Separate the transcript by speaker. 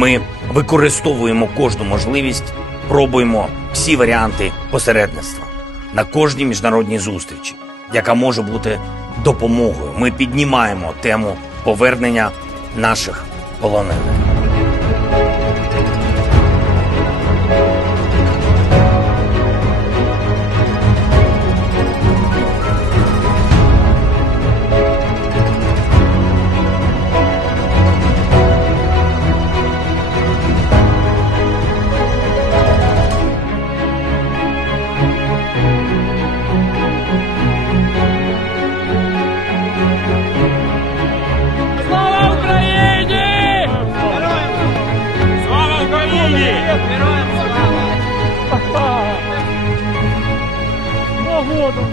Speaker 1: Ми використовуємо кожну можливість, пробуємо всі варіанти посередництва на кожній міжнародній зустрічі, яка може бути допомогою. Ми піднімаємо тему повернення наших полонених.
Speaker 2: Україні! Героям слава! Погоду!